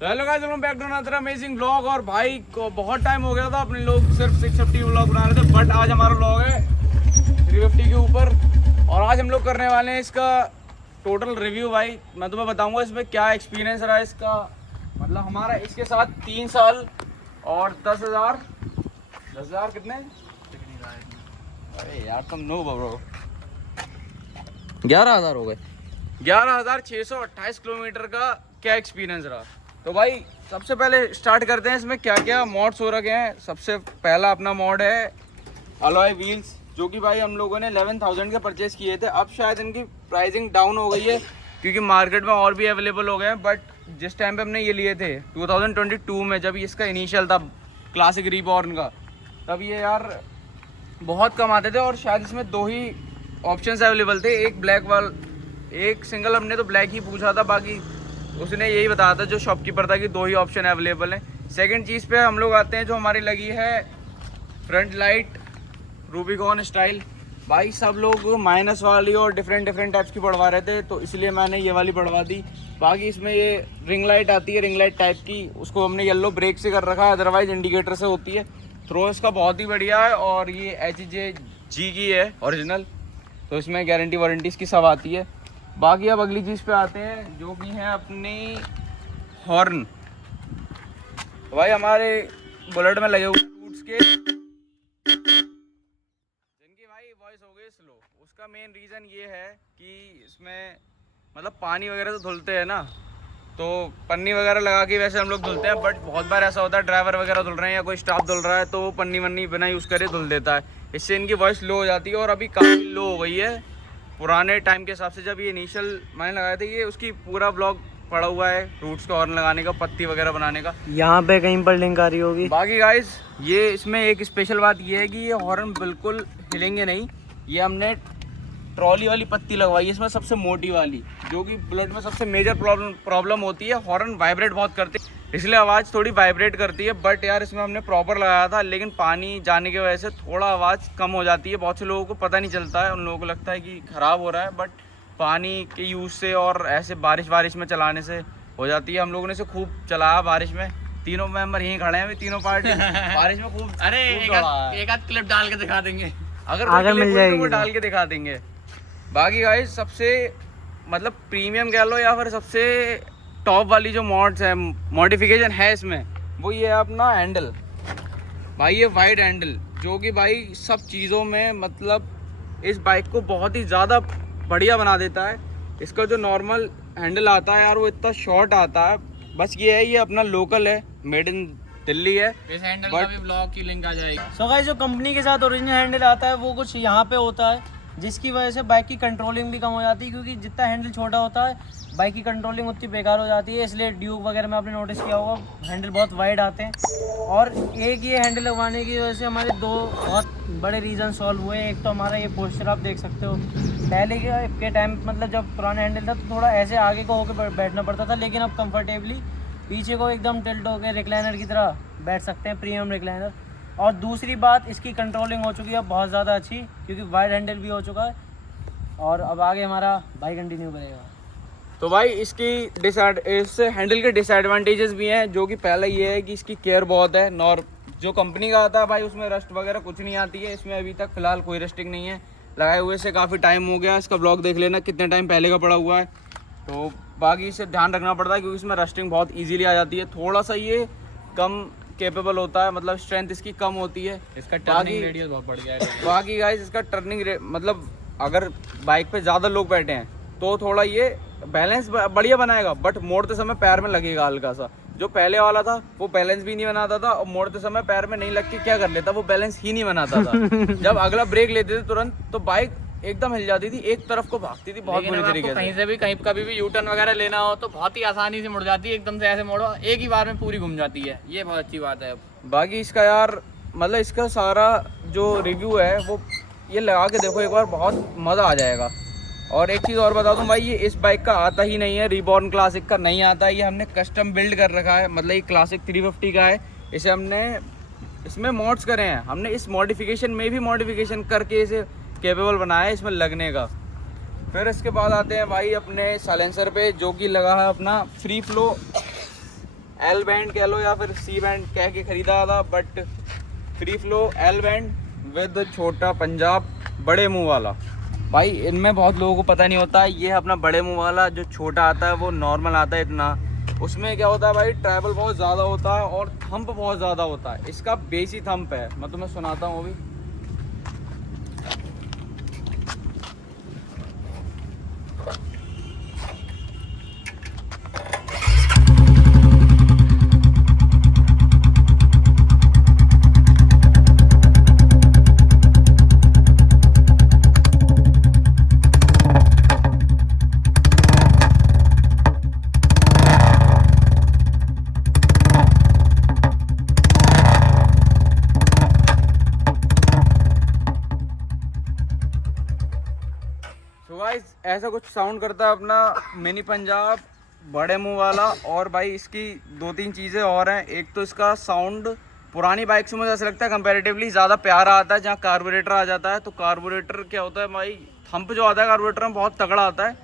तो hello guys, welcome back to another amazing vlog. और भाई को बहुत टाइम हो गया था अपने लोग सिर्फ 650 व्लॉग बना रहे थे, बट आज हमारा व्लॉग है 350 के ऊपर। और आज हम लोग करने वाले हैं इसका टोटल रिव्यू। भाई मैं तुम्हें बताऊंगा इसमें क्या एक्सपीरियंस रहा इसका, मतलब हमारा इसके साथ 3 साल और 10,000 कितने। अरे यार तुम नो ब्रो, 11,000 हो गए। 11,628 किलोमीटर का क्या एक्सपीरियंस रहा। तो भाई सबसे पहले स्टार्ट करते हैं इसमें क्या क्या मॉड्स हो रखे हैं। सबसे पहला अपना मॉड है अलॉय व्हील्स, जो कि भाई हम लोगों ने 11,000 के परचेज किए थे। अब शायद इनकी प्राइसिंग डाउन हो गई है क्योंकि मार्केट में और भी अवेलेबल हो गए हैं, बट जिस टाइम पे हमने ये लिए थे 2022 में, जब इसका इनिशियल था क्लासिक रीबॉर्न का, तब ये यार बहुत कम आते थे। और शायद इसमें 2 ही ऑप्शंस अवेलेबल थे, एक ब्लैक वाल, एक सिंगल। हमने तो ब्लैक ही पूछा था, बाकी उसने यही बताया था जो शॉपकीपर था कि 2 ही ऑप्शन अवेलेबल हैं। सेकंड चीज़ पे हम लोग आते हैं जो हमारी लगी है फ्रंट लाइट रूबिकॉन स्टाइल। भाई सब लोग माइनस वाली और डिफरेंट टाइप्स की बढ़वा रहे थे, तो इसलिए मैंने ये वाली बढ़वा दी। बाकी इसमें ये रिंग लाइट आती है, रिंग लाइट टाइप की, उसको हमने येलो ब्रेक से कर रखा है, अदरवाइज इंडिकेटर से होती है। थ्रो इसका बहुत ही बढ़िया है और ये HJG की है ओरिजिनल, तो इसमें गारंटी वारंटी इसकी सब आती है। बाकी अब अगली चीज़ पे आते हैं जो कि है अपनी हॉर्न। तो भाई हमारे बुलेट में लगे हुए टूट्स के, जिनकी भाई वॉइस हो गई स्लो। उसका मेन रीज़न ये है कि इसमें मतलब पानी वगैरह तो धुलते हैं ना, तो पन्नी वगैरह लगा के वैसे हम लोग धुलते हैं, बट बहुत बार ऐसा होता है ड्राइवर वगैरह धुल रहे हैं या कोई स्टाफ धुल रहा है तो वो पन्नी वन्नी बिना यूज़ करे धुल देता है, इससे इनकी वॉइस लो हो जाती है। और अभी काफ़ी लो हो गई है पुराने टाइम के हिसाब से। जब ये इनिशियल मैंने लगाए थे, ये उसकी पूरा ब्लॉग पड़ा हुआ है रूट्स का हॉर्न लगाने का, पत्ती वगैरह बनाने का, यहाँ पे कहीं पर लिंक आ रही होगी। बाकी गाइस ये इसमें एक स्पेशल बात ये है कि ये हॉर्न बिल्कुल हिलेंगे नहीं। ये हमने ट्रॉली वाली पत्ती लगवाई है इसमें, सबसे मोटी वाली, जो कि बुलेट में सबसे मेजर प्रॉब्लम होती है। हॉर्न वाइब्रेट बहुत करती है, इसलिए आवाज़ थोड़ी वाइब्रेट करती है। बट यार इसमें हमने प्रॉपर लगाया था, लेकिन पानी जाने की वजह से थोड़ा आवाज़ कम हो जाती है। बहुत से लोगों को पता नहीं चलता है, उन लोगों को लगता है कि ख़राब हो रहा है, बट पानी के यूज़ से और ऐसे बारिश में चलाने से हो जाती है। हम लोगों ने इसे खूब चलाया बारिश में, तीनों मेंबर यहीं खड़े हैं अभी, तीनों पार्टी बारिश में खूब। अरे एक आध क्लिप डाल के दिखा देंगे, अगर मिल जाएगी तो डाल के दिखा देंगे। बाकी गाइस सबसे मतलब प्रीमियम कह लो या फिर सबसे टॉप वाली जो मॉड्स है, मॉडिफिकेशन है इसमें, वो ये है अपना हैंडल। भाई ये वाइड हैंडल, जो कि भाई सब चीज़ों में मतलब इस बाइक को बहुत ही ज़्यादा बढ़िया बना देता है। इसका जो नॉर्मल हैंडल आता है यार वो इतना शॉर्ट आता है। बस ये है, ये अपना लोकल है, मेड इन दिल्ली है। इस हैंडल का भी ब्लॉग की लिंक आ जाएगी। सो गाइस जो कंपनी के साथ ओरिजिनल हैंडल आता है वो कुछ यहाँ पे होता है, जिसकी वजह से बाइक की कंट्रोलिंग भी कम हो जाती है, क्योंकि जितना हैंडल छोटा होता है बाइक की कंट्रोलिंग उतनी बेकार हो जाती है। इसलिए ड्यूक वगैरह में आपने नोटिस किया होगा हैंडल बहुत वाइड आते हैं। और एक ये हैंडल लगवाने की वजह से हमारे 2 बहुत बड़े रीज़न सॉल्व हुए। एक तो हमारा ये पोस्चर आप देख सकते हो, पहले के टाइम मतलब जब पुराना हैंडल था तो थोड़ा ऐसे आगे को होकर बैठना पड़ता था, लेकिन अब कंफर्टेबली पीछे को एकदम टिल्ट होकर रिक्लाइनर की तरह बैठ सकते हैं, प्रीमियम रिक्लाइनर। और दूसरी बात, इसकी कंट्रोलिंग हो चुकी है बहुत ज़्यादा अच्छी, क्योंकि वाइड हैंडल भी हो चुका है। और अब आगे हमारा भाई कंटिन्यू करेगा। तो भाई इसकी इस हैंडल के डिसएडवांटेजेस भी हैं, जो कि पहला ये है कि इसकी केयर बहुत है। जो कंपनी का आता है भाई उसमें रस्ट वगैरह कुछ नहीं आती है, इसमें अभी तक फिलहाल कोई रस्टिंग नहीं है। लगाए हुए से काफ़ी टाइम हो गया, इसका ब्लॉग देख लेना कितने टाइम पहले का पड़ा हुआ है। तो बाकी इसे ध्यान रखना पड़ता है क्योंकि इसमें रस्टिंग बहुत ईजिली आ जाती है। थोड़ा सा ये कम कैपेबल होता है, मतलब स्ट्रेंथ इसकी कम होती है। इसका टर्निंग रेडियस बहुत बढ़ गया है। बाकी गाइस इसका मतलब अगर बाइक पे ज़्यादा लोग बैठे हैं तो थोड़ा ये बैलेंस बढ़िया बनाएगा, बट मोड़ते समय पैर में लगेगा हल्का सा। जो पहले वाला था वो बैलेंस भी नहीं बनाता था, और मोड़ते समय पैर में नहीं लग के क्या कर लेता, वो बैलेंस ही नहीं बनाता था। जब अगला ब्रेक लेते थे तुरंत तो बाइक एकदम हिल जाती थी, एक तरफ को भागती थी बहुत बुरी तरीके से। कहीं से भी कभी भी यू टर्न वगैरह लेना हो तो बहुत ही आसानी से मुड़ जाती है, एकदम से ऐसे मोड़ो एक ही बार में पूरी घूम जाती है, ये बहुत अच्छी बात है। बाकी इसका यार मतलब इसका सारा जो रिव्यू है वो ये लगा के देखो एक बार, बहुत मज़ा आ जाएगा। और एक चीज़ और बता दूं भाई, ये इस बाइक का आता ही नहीं है, रीबॉर्न क्लासिक का नहीं आता है, ये हमने कस्टम बिल्ड कर रखा है। मतलब ये क्लासिक 350 का है, इसे हमने इसमें मॉड्स करे हैं, हमने इस मॉडिफिकेशन में भी मॉडिफिकेशन करके इसे कैपेबल बनाया है इसमें लगने का। फिर इसके बाद आते हैं भाई अपने साइलेंसर पे, जो कि लगा है अपना फ्री फ्लो एल बैंड कह लो या फिर सी बैंड कह के खरीदा था, but free flow L band with छोटा पंजाब बड़े मुंह वाला। भाई इनमें बहुत लोगों को पता नहीं होता है, ये है अपना बड़े मुंह वाला। जो छोटा आता है वो नॉर्मल आता है इतना। उसमें क्या होता है भाई, ट्रैवल बहुत ज़्यादा होता है और थंप बहुत ज़्यादा होता है। इसका बेसी थंप है, मैं तुम्हें सुनाता हूँ अभी। तो गाइस ऐसा कुछ साउंड करता है अपना मिनी पंजाब बड़े मुंह वाला। और भाई इसकी 2-3 चीज़ें और हैं। एक तो इसका साउंड पुरानी बाइक से मुझे ऐसा लगता है कंपैरेटिवली ज़्यादा प्यारा आता है। जहाँ कार्बोरेटर आ जाता है तो कार्बोरेटर क्या होता है भाई, थंप जो आता है कार्बोरेटर में बहुत तगड़ा आता है।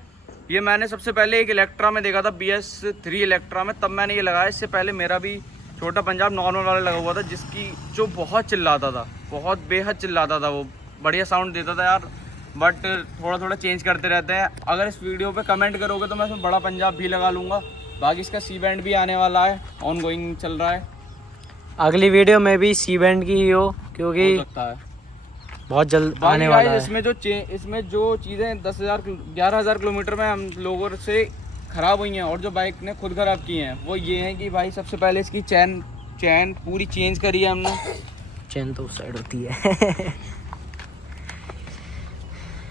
ये मैंने सबसे पहले एक इलेक्ट्रा में देखा था, BS3 इलेक्ट्रा में, तब मैंने ये लगाया। इससे पहले मेरा भी छोटा पंजाब नॉर्मल वाला लगा हुआ था, जिसकी जो बहुत चिल्लाता था, बहुत बेहद चिल्लाता था। वो बढ़िया साउंड देता था यार, बट थोड़ा थोड़ा चेंज करते रहते हैं। अगर इस वीडियो पे कमेंट करोगे तो मैं इसमें बड़ा पंजाब भी लगा लूँगा। बाकी इसका सी बैंड भी आने वाला है, ऑन गोइंग चल रहा है। अगली वीडियो में भी सी बैंड की ही हो, क्योंकि हो सकता है बहुत जल्द आने वाला है। इसमें जो चीज़ें 11,000 किलोमीटर में हम लोगों से ख़राब हुई हैं और जो बाइक ने खुद ख़राब की हैं, वो ये हैं कि भाई सबसे पहले इसकी चैन पूरी चेंज करी है हमने। चैन तो उस साइड होती है।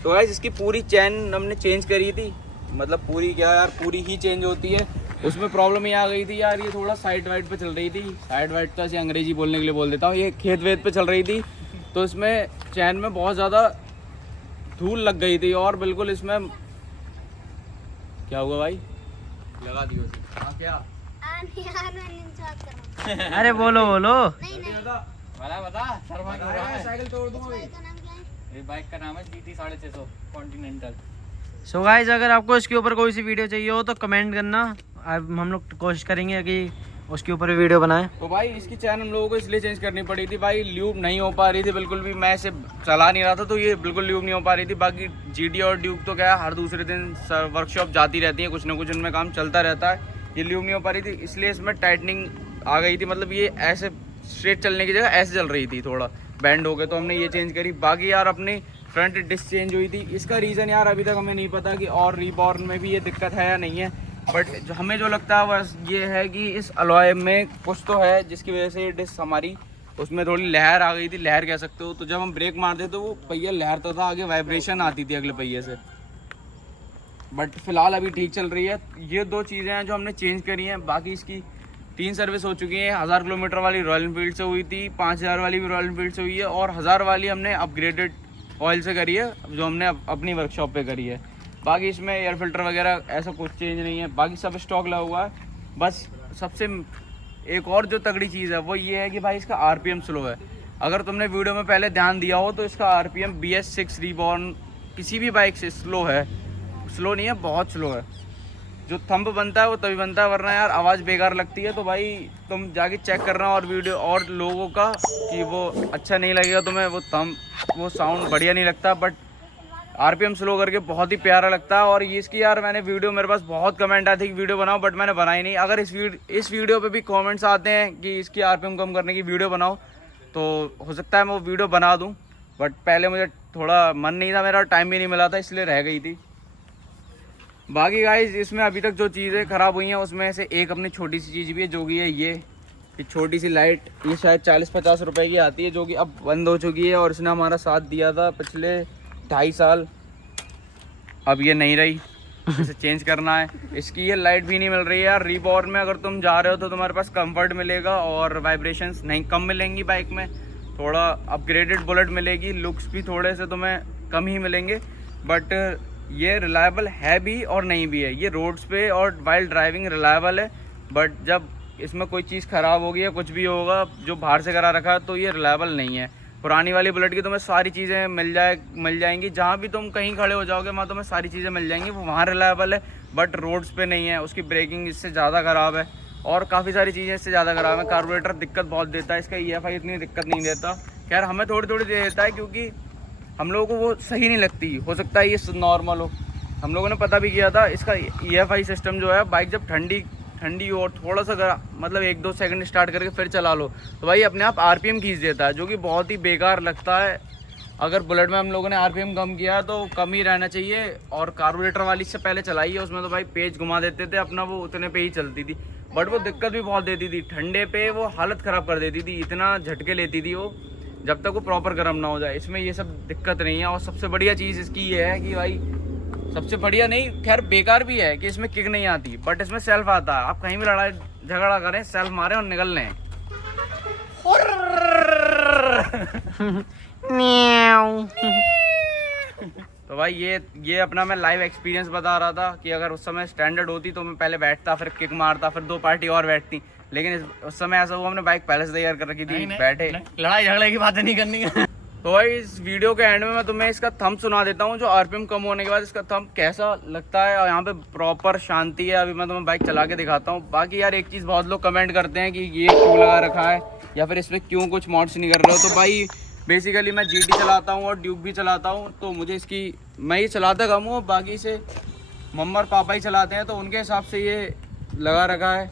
तो गाइस इसकी पूरी चैन हमने चेंज करी थी, मतलब पूरी क्या यार, पूरी ही चेंज होती है। उसमें प्रॉब्लम ये आ गई थी यार, ये थोड़ा साइड वाइड पे चल रही थी। साइड वाइड तो ऐसे अंग्रेजी बोलने के लिए बोल देता हूँ, ये खेत वेत पे चल रही थी, तो इसमें चैन में बहुत ज़्यादा धूल लग गई थी। और बिल्कुल इसमें क्या हुआ भाई, लगा दियो हाँ क्या। अरे बोलो बता साइकिल तोड़ दूंगा। ये बाइक का नाम है GT 650 कॉन्टिनेंटल। सो गाइस, अगर आपको इसके ऊपर कोई सी वीडियो चाहिए हो तो कमेंट करना, हम लोग कोशिश करेंगे कि उसके ऊपर भी वीडियो बनाएं। तो भाई इसकी चैन हम लोगों को इसलिए चेंज करनी पड़ी थी भाई, ल्यूब नहीं हो पा रही थी बिल्कुल भी। मैं इसे चला नहीं रहा था तो ये बिल्कुल ल्यूब नहीं हो पा रही थी। बाकी GT और ड्यूक तो क्या है, हर दूसरे दिन वर्कशॉप जाती रहती है, कुछ ना कुछ उनमें काम चलता रहता है। ये ल्यूब नहीं हो पा रही थी, इसलिए इसमें टाइटनिंग आ गई थी। मतलब ये ऐसे स्ट्रेट चलने की जगह ऐसे चल रही थी, थोड़ा बैंड हो गए, तो हमने ये चेंज करी। बाकी यार अपनी फ्रंट डिस्क चेंज हुई थी। इसका रीज़न यार अभी तक हमें नहीं पता कि और रीबॉर्न में भी ये दिक्कत है या नहीं है, बट हमें जो लगता है बस ये है कि इस अलॉय में कुछ तो है जिसकी वजह से ये डिस्क हमारी उसमें थोड़ी लहर आ गई थी, लहर कह सकते हो। तो जब हम ब्रेक मारते तो वो पहिया लहरता था, आगे वाइब्रेशन आती थी अगले पहिए से। बट फिलहाल अभी ठीक चल रही है। ये 2 चीज़ें हैं जो हमने चेंज करी हैं। बाकी इसकी 3 सर्विस हो चुकी हैं। 1000 किलोमीटर वाली रॉयल एनफील्ड से हुई थी, 5000 वाली भी रॉयल एनफील्ड से हुई है, और 1000 वाली हमने अपग्रेडेड ऑयल से करी है, जो हमने अपनी वर्कशॉप पे करी है। बाकी इसमें एयर फिल्टर वगैरह ऐसा कुछ चेंज नहीं है, बाकी सब स्टॉक लगा हुआ है। बस सबसे एक और जो तगड़ी चीज़ है वो ये है कि भाई इसका RPM स्लो है। अगर तुमने वीडियो में पहले ध्यान दिया हो तो इसका RPM BS6 रीबॉर्न किसी भी बाइक से स्लो है, स्लो नहीं है, बहुत स्लो है। जो थंब बनता है वो तभी बनता है, वरना यार आवाज़ बेकार लगती है। तो भाई तुम जाके चेक करना और वीडियो और लोगों का कि वो अच्छा नहीं लगेगा तुम्हें, वो साउंड बढ़िया नहीं लगता। बट RPM स्लो करके बहुत ही प्यारा लगता है। और ये इसकी यार मैंने वीडियो, मेरे पास बहुत कमेंट आए थे कि वीडियो बनाओ, बट मैंने बनाई नहीं। अगर इस वीडियो पे भी कमेंट्स आते हैं कि इसकी RPM कम करने की वीडियो बनाओ, तो हो सकता है मैं वो वीडियो बना दूँ, बट पहले मुझे थोड़ा मन नहीं था, मेरा टाइम भी नहीं मिला था, इसलिए रह गई थी। बाकी गाइस इसमें अभी तक जो चीज़ें ख़राब हुई हैं उसमें से एक अपनी छोटी सी चीज़ भी है, जो कि है ये छोटी सी लाइट। ये शायद 40-50 रुपए की आती है, जो कि अब बंद हो चुकी है। और इसने हमारा साथ दिया था पिछले 2.5 साल, अब ये नहीं रही, इसे चेंज करना है। इसकी ये लाइट भी नहीं मिल रही है यार। रीबॉर्न में अगर तुम जा रहे हो तो तुम्हारे पास कंफर्ट मिलेगा और वाइब्रेशंस नहीं कम मिलेंगी बाइक में, थोड़ा अपग्रेडेड बुलेट मिलेगी, लुक्स भी थोड़े से तुम्हें कम ही मिलेंगे। बट ये रिलायबल है भी और नहीं भी है। ये रोड्स पे और वाइल ड्राइविंग रिलायबल है, बट जब इसमें कोई चीज़ ख़राब होगी या कुछ भी होगा जो बाहर से करा रखा है तो ये रिलायबल नहीं है। पुरानी वाली बुलेट की तुम्हें सारी चीज़ें मिल जाएंगी, जहाँ भी तुम कहीं खड़े हो जाओगे वहाँ तुम्हें सारी चीज़ें मिल जाएंगी, वो वहाँ रिलायबल है, बट रोड्स पे नहीं है। उसकी ब्रेकिंग इससे ज़्यादा ख़राब है। और काफ़ी सारी चीज़ें इससे ज़्यादा खराब है। कार्बोरेटर दिक्कत बहुत देता है, इसका EFI इतनी दिक्कत नहीं देता। खैर हमें थोड़ी थोड़ी दे देता है क्योंकि हम लोगों को वो सही नहीं लगती, हो सकता है ये नॉर्मल हो। हम लोगों ने पता भी किया था, इसका EFI सिस्टम जो है, बाइक जब ठंडी हो और थोड़ा सा मतलब 1-2 सेकंड स्टार्ट करके फिर चला लो तो भाई अपने आप RPM खींच देता है, जो कि बहुत ही बेकार लगता है। अगर बुलेट में हम लोगों ने RPM कम किया तो कम ही रहना चाहिए। और कार्बोरेटर वाली से पहले चलाई है, उसमें तो भाई पेज घुमा देते थे अपना, वो उतने पे ही चलती थी, बट वो दिक्कत भी बहुत देती थी। ठंडे पे वो हालत ख़राब कर देती थी, इतना झटके लेती थी वो, जब तक वो प्रॉपर गर्म ना हो जाए। इसमें ये सब दिक्कत नहीं है। और सबसे बढ़िया चीज़ इसकी ये है कि भाई, सबसे बढ़िया नहीं, खैर बेकार भी है कि इसमें किक नहीं आती, बट इसमें सेल्फ आता है। आप कहीं भी लड़ाई झगड़ा करें, सेल्फ मारें और निकल लें। तो भाई ये अपना मैं लाइव एक्सपीरियंस बता रहा था कि अगर उस समय स्टैंडर्ड होती तो मैं पहले बैठता, फिर किक मारता, फिर 2 पार्टी और बैठती। लेकिन उस समय ऐसा हुआ, हमने बाइक पहले से तैयार कर रखी थी, बैठे, लड़ाई झगड़े की बातें नहीं करनी है। तो भाई इस वीडियो के एंड में मैं तुम्हें इसका थंब सुना देता हूँ, जो RPM कम होने के बाद इसका थंब कैसा लगता है। और यहाँ पे प्रॉपर शांति है। अभी मैं तुम्हें बाइक चला के दिखाता हूँ। बाकी यार एक चीज़ बहुत लोग कमेंट करते हैं कि ये क्यों लगा रखा है या फिर इसमें क्यों कुछ मॉड्स नहीं कर रहे हो। तो भाई बेसिकली मैं GT चलाता हूँ और ड्यूक भी चलाता हूँ, तो मुझे इसकी, मैं ये चलाता कम हूँ, बाकी से मम्मा और पापा ही चलाते हैं, तो उनके हिसाब से ये लगा रखा है,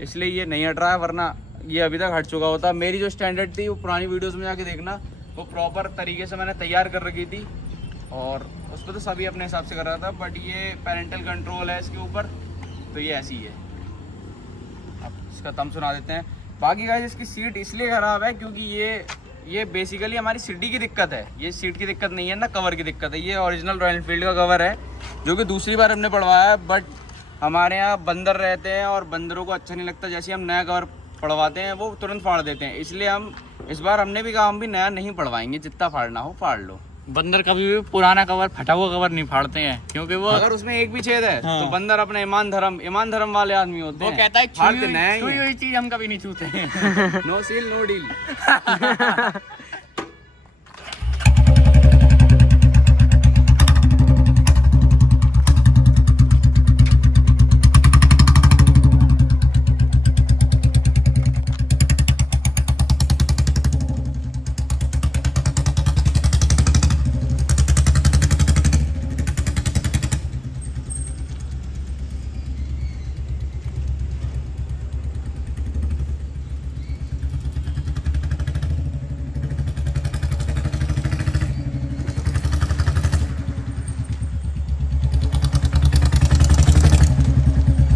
इसलिए ये नहीं हट रहा है, वरना ये अभी तक हट चुका होता। मेरी जो स्टैंडर्ड थी वो पुरानी वीडियोस में जाके देखना, वो प्रॉपर तरीके से मैंने तैयार कर रखी थी और उस पर तो सभी अपने हिसाब से कर रहा था। बट ये पेरेंटल कंट्रोल है इसके ऊपर, तो ये ऐसी है। अब इसका थंब सुना देते हैं। बाकी गाइस इसकी सीट इसलिए ख़राब है क्योंकि ये बेसिकली हमारी सिटी की दिक्कत है, ये सीट की दिक्कत नहीं है ना, कवर की दिक्कत है। ये ओरिजिनल रॉयल एनफील्ड का कवर है, जो कि दूसरी बार हमने पड़वाया है, बट हमारे यहाँ बंदर रहते हैं और बंदरों को अच्छा नहीं लगता। जैसे हम नया कवर पड़वाते हैं वो तुरंत फाड़ देते हैं, इसलिए हम इस बार हमने भी कहा हम भी नया नहीं पड़वाएंगे, जितना फाड़ना हो फाड़ लो। बंदर कभी भी पुराना कवर, फटा हुआ कवर नहीं फाड़ते हैं, क्योंकि वो अगर उसमें एक भी छेद है तो बंदर अपने ईमान धर्म वाले आदमी होते वो हैं, कहता है फाड़ते नया ही छुई है। हुई चीज हम कभी नहीं छूते हैं। No seal no deal.